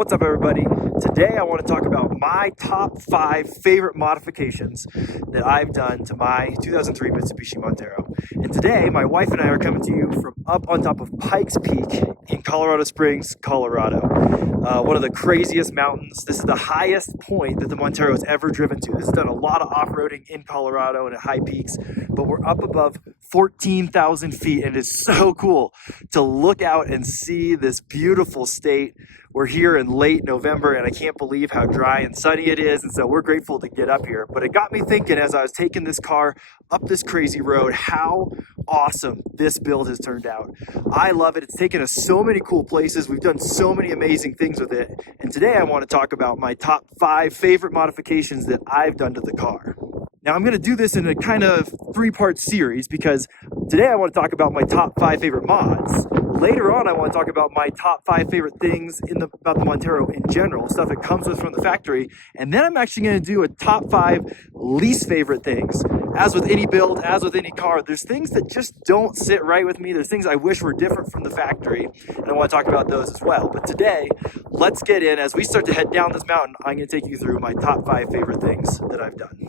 What's up, everybody? Today I want to talk about my top 5 favorite modifications that I've done to my 2003 Mitsubishi Montero. And today my wife and I are coming to you from up on top of Pikes Peak in Colorado Springs, Colorado. One of the craziest mountains. This is the highest point that the Montero has ever driven to. This has done a lot of off-roading in Colorado and at high peaks, but we're up above 14,000 feet, and it's so cool to look out and see this beautiful state. We're here in late November, and I can't believe how dry and sunny it is, and so we're grateful to get up here. But it got me thinking as I was taking this car up this crazy road, how awesome this build has turned out. I love it. It's taken us so many cool places. We've done so many amazing things with it, and today I want to talk about my top 5 favorite modifications that I've done to the car. Now, I'm going to do this in a kind of 3-part series because today I want to talk about my top 5 favorite mods. Later on, I want to talk about my top 5 favorite things about the Montero in general, stuff it comes with from the factory. And then I'm actually going to do a top 5 least favorite things. As with any build, as with any car, there's things that just don't sit right with me. There's things I wish were different from the factory, and I want to talk about those as well. But today, let's get in. As we start to head down this mountain, I'm going to take you through my top 5 favorite things that I've done.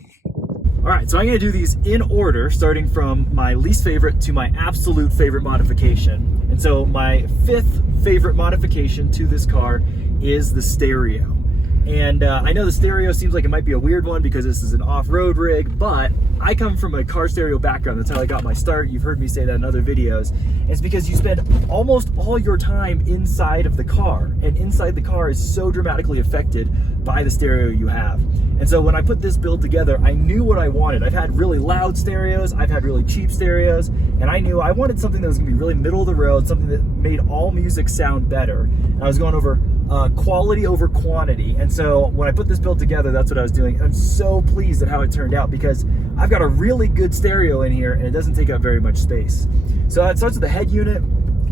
All right, so I'm going to do these in order, starting from my least favorite to my absolute favorite modification. And so my 5th favorite modification to this car is the stereo. And I know the stereo seems like it might be a weird one because this is an off-road rig, but I come from a car stereo background. That's how I got my start. You've heard me say that in other videos. And it's because you spend almost all your time inside of the car, and inside the car is so dramatically affected by the stereo you have. And so when I put this build together, I knew what I wanted. I've had really loud stereos, I've had really cheap stereos, and I knew I wanted something that was gonna be really middle of the road, something that made all music sound better. And I was going over quality over quantity. And so when I put this build together, that's what I was doing. And I'm so pleased at how it turned out because I've got a really good stereo in here and it doesn't take up very much space. So it starts with the head unit.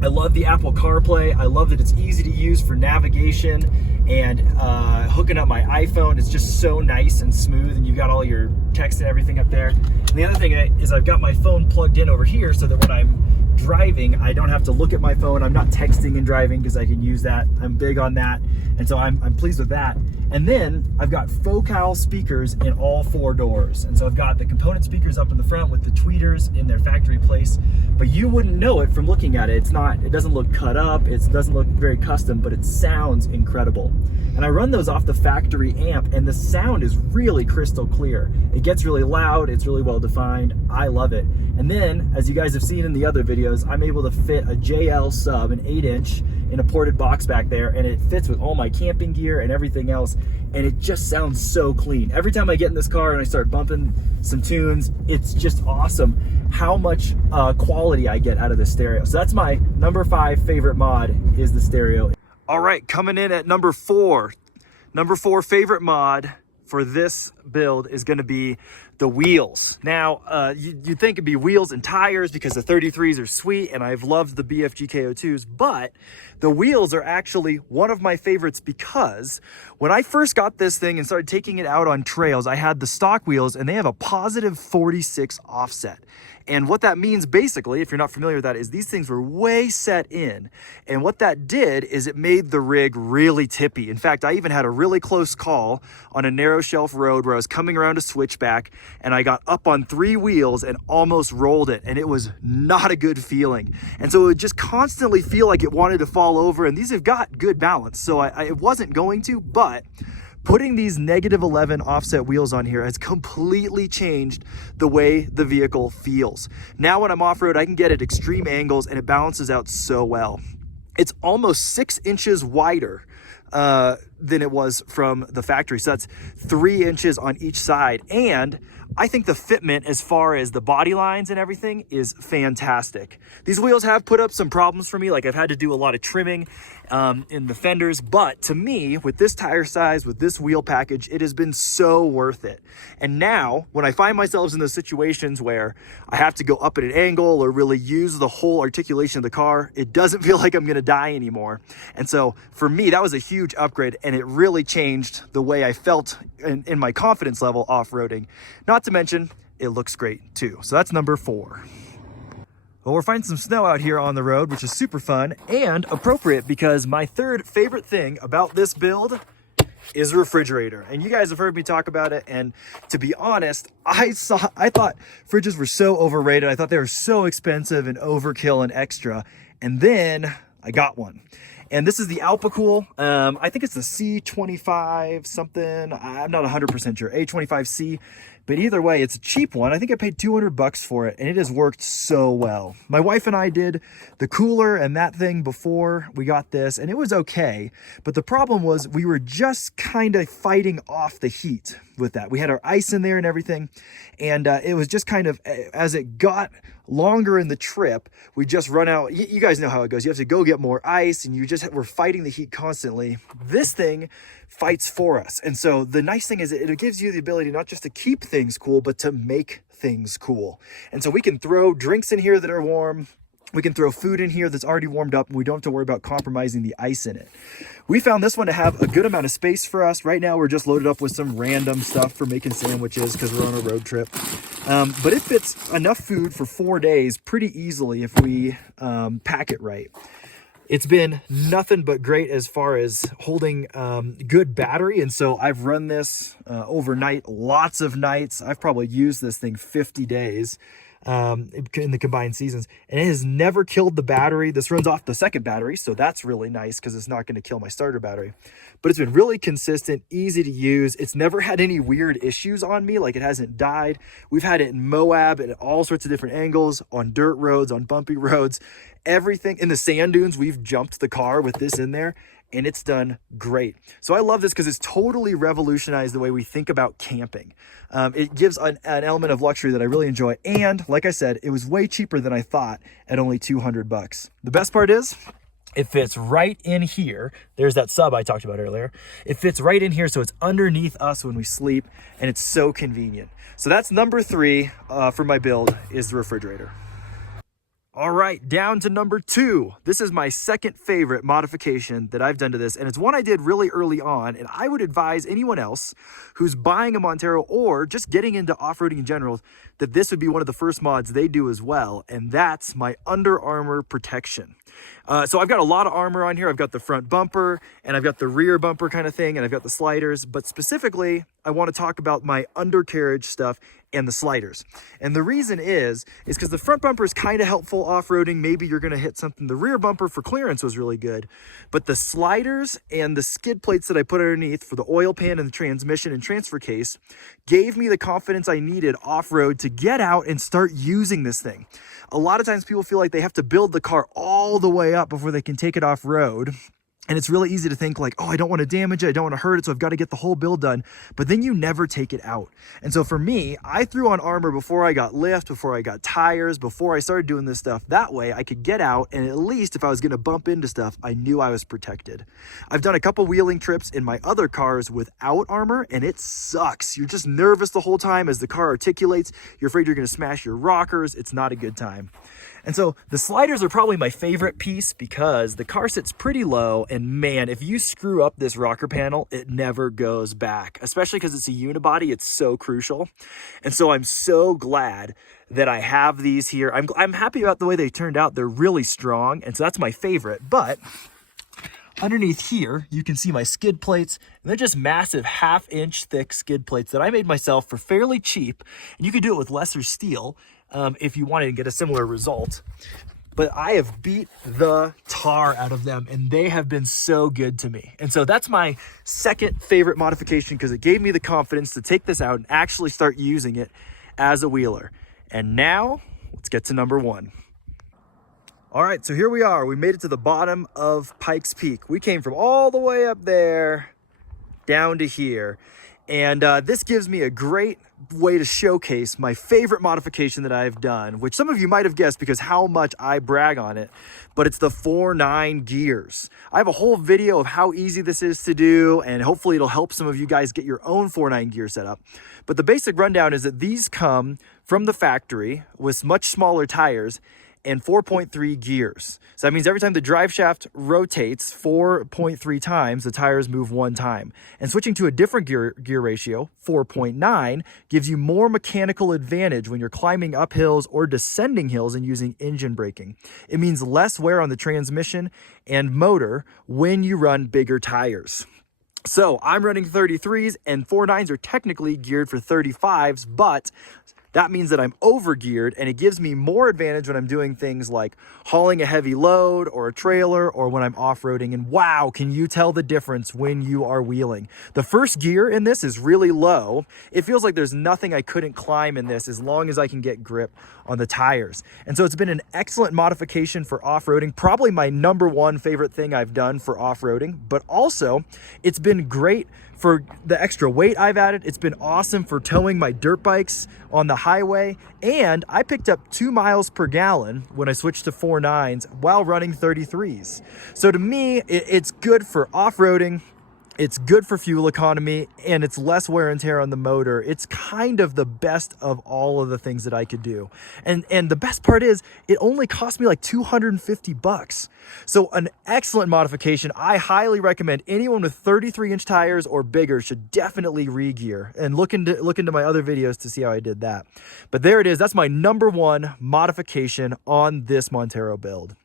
I love the Apple CarPlay. I love that it's easy to use for navigation and hooking up my iPhone. It's just so nice and smooth, and you've got all your text and everything up there. And the other thing is I've got my phone plugged in over here so that when I'm driving, I don't have to look at my phone. I'm not texting and driving because I can use that. I'm big on that, and so I'm pleased with that. And then I've got focal speakers in all 4 doors. And so I've got the component speakers up in the front with the tweeters in their factory place, but you wouldn't know it from looking at it. It doesn't look cut up, it doesn't look very custom, but it sounds incredible. And I run those off the factory amp, and the sound is really crystal clear. It gets really loud, it's really well defined. I love it. And then, as you guys have seen in the other videos, I'm able to fit a JL sub, an 8-inch, in a ported box back there, and it fits with all my camping gear and everything else, and it just sounds so clean. Every time I get in this car and I start bumping some tunes, it's just awesome how much quality I get out of the stereo. So that's my number 5 favorite mod, is the stereo. All right, coming in at number 4. Number 4 favorite mod for this build is gonna be the wheels. Now, you'd think it'd be wheels and tires because the 33s are sweet and I've loved the BFG KO2s, but the wheels are actually one of my favorites because when I first got this thing and started taking it out on trails, I had the stock wheels and they have a positive 46 offset. And what that means basically, if you're not familiar with that, is these things were way set in. And what that did is it made the rig really tippy. In fact, I even had a really close call on a narrow shelf road where I was coming around a switchback and I got up on 3 wheels and almost rolled it. And it was not a good feeling. And so it would just constantly feel like it wanted to fall over. And these have got good balance. So I wasn't going to, but putting these negative 11 offset wheels on here has completely changed the way the vehicle feels. Now when I'm off-road, I can get at extreme angles and it balances out so well. It's almost 6 inches wider than it was from the factory. So that's 3 inches on each side. And I think the fitment as far as the body lines and everything is fantastic. These wheels have put up some problems for me. Like I've had to do a lot of trimming in the fenders, but to me, with this tire size, with this wheel package, it has been so worth it. And now when I find myself in those situations where I have to go up at an angle or really use the whole articulation of the car, it doesn't feel like I'm gonna die anymore. And so for me, that was a huge upgrade, and it really changed the way I felt in my confidence level off-roading. Not to mention, it looks great too. So that's number 4. Well, we're finding some snow out here on the road, which is super fun and appropriate because my third favorite thing about this build is a refrigerator. And you guys have heard me talk about it, and to be honest, I thought fridges were so overrated. I thought they were so expensive and overkill and extra. And then I got one. And this is the Alpacool. I think it's the C25 something. I'm not 100% sure. A25C. But either way, it's a cheap one. I think I paid 200 bucks for it, and it has worked so well. My wife and I did the cooler and that thing before we got this, and it was okay. But the problem was we were just kind of fighting off the heat with that. We had our ice in there and everything, and it was just kind of, as it got longer in the trip, we just run out. You guys know how it goes. You have to go get more ice, and we're fighting the heat constantly. This thing fights for us. And so the nice thing is it gives you the ability not just to keep things cool, but to make things cool. And so we can throw drinks in here that are warm. We can throw food in here that's already warmed up, and we don't have to worry about compromising the ice in it. We found this one to have a good amount of space for us. Right now, we're just loaded up with some random stuff for making sandwiches because we're on a road trip. But it fits enough food for 4 days pretty easily if we pack it right. It's been nothing but great as far as holding good battery. And so I've run this overnight, lots of nights. I've probably used this thing 50 days in the combined seasons, and it has never killed the battery. This runs off the second battery, so that's really nice because it's not going to kill my starter battery. But it's been really consistent, easy to use. It's never had any weird issues on me, like it hasn't died. We've had it in Moab at all sorts of different angles, on dirt roads, on bumpy roads, everything. In the sand dunes, we've jumped the car with this in there, and it's done great. So I love this because it's totally revolutionized the way we think about camping. It gives an element of luxury that I really enjoy. And like I said, it was way cheaper than I thought at only 200 bucks. The best part is it fits right in here. There's that sub I talked about earlier. It fits right in here, so it's underneath us when we sleep, and it's so convenient. So that's number 3 for my build, is the refrigerator. All right, down to number 2. This is my second favorite modification that I've done to this, and it's one I did really early on, and I would advise anyone else who's buying a Montero or just getting into off-roading in general that this would be one of the first mods they do as well, and that's my Under Armour protection. So I've got a lot of armor on here. I've got the front bumper, and I've got the rear bumper kind of thing, and I've got the sliders, but specifically, I want to talk about my undercarriage stuff and the sliders. And the reason is because the front bumper is kind of helpful off-roading. Maybe you're going to hit something. The rear bumper for clearance was really good, but the sliders and the skid plates that I put underneath for the oil pan and the transmission and transfer case gave me the confidence I needed off-road to get out and start using this thing. A lot of times people feel like they have to build the car all the way up before they can take it off-road. And it's really easy to think like, oh, I don't want to damage it, I don't want to hurt it, so I've got to get the whole build done. But then you never take it out. And so for me, I threw on armor before I got lift, before I got tires, before I started doing this stuff. That way I could get out, and at least if I was going to bump into stuff, I knew I was protected. I've done a couple wheeling trips in my other cars without armor, and it sucks. You're just nervous the whole time as the car articulates. You're afraid you're going to smash your rockers. It's not a good time. And so the sliders are probably my favorite piece because the car sits pretty low, and man, if you screw up this rocker panel, it never goes back, especially because it's a unibody. It's so crucial. And so I'm so glad that I have these here. I'm happy about the way they turned out. They're really strong, and so that's my favorite. But underneath here, you can see my skid plates, and they're just massive 1/2-inch thick skid plates that I made myself for fairly cheap, and you could do it with lesser steel if you wanted to get a similar result. But I have beat the tar out of them, and they have been so good to me. And so that's my second favorite modification because it gave me the confidence to take this out and actually start using it as a wheeler. And now let's get to number 1. All right, so here we are. We made it to the bottom of Pikes Peak. We came from all the way up there down to here. And this gives me a great way to showcase my favorite modification that I've done, which some of you might have guessed because how much I brag on it, but it's the 4.9 gears. I have a whole video of how easy this is to do, and hopefully it'll help some of you guys get your own 4.9 gear setup. But the basic rundown is that these come from the factory with much smaller tires, and 4.3 gears. So that means every time the drive shaft rotates 4.3 times, the tires move 1 time. And switching to a different gear ratio, 4.9, gives you more mechanical advantage when you're climbing up hills or descending hills and using engine braking. It means less wear on the transmission and motor when you run bigger tires. So I'm running 33s, and 4.9s are technically geared for 35s, but that means that I'm over geared, and it gives me more advantage when I'm doing things like hauling a heavy load or a trailer, or when I'm off-roading. And wow, can you tell the difference when you are wheeling? The first gear in this is really low. It feels like there's nothing I couldn't climb in this as long as I can get grip on the tires. And so it's been an excellent modification for off-roading, probably my #1 favorite thing I've done for off-roading, but also it's been great for the extra weight I've added. It's been awesome for towing my dirt bikes on the highway, and I picked up 2 miles per gallon when I switched to 4.9s while running 33s. So to me, it's good for off-roading. It's good for fuel economy, and it's less wear and tear on the motor. It's kind of the best of all of the things that I could do. And the best part is it only cost me like $250. So an excellent modification. I highly recommend anyone with 33-inch tires or bigger should definitely re-gear, and look into my other videos to see how I did that. But there it is. That's my #1 modification on this Montero build.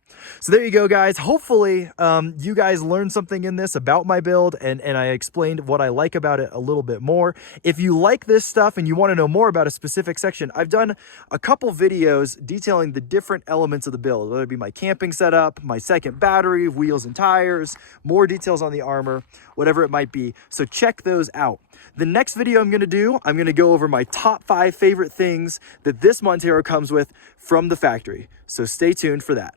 So there you go, guys. Hopefully you guys learned something in this about my build, and I explained what I like about it a little bit more. If you like this stuff and you want to know more about a specific section, I've done a couple videos detailing the different elements of the build, whether it be my camping setup, my second battery, wheels and tires, more details on the armor, whatever it might be. So check those out. The next video I'm going to go over my top 5 favorite things that this Montero comes with from the factory. So stay tuned for that.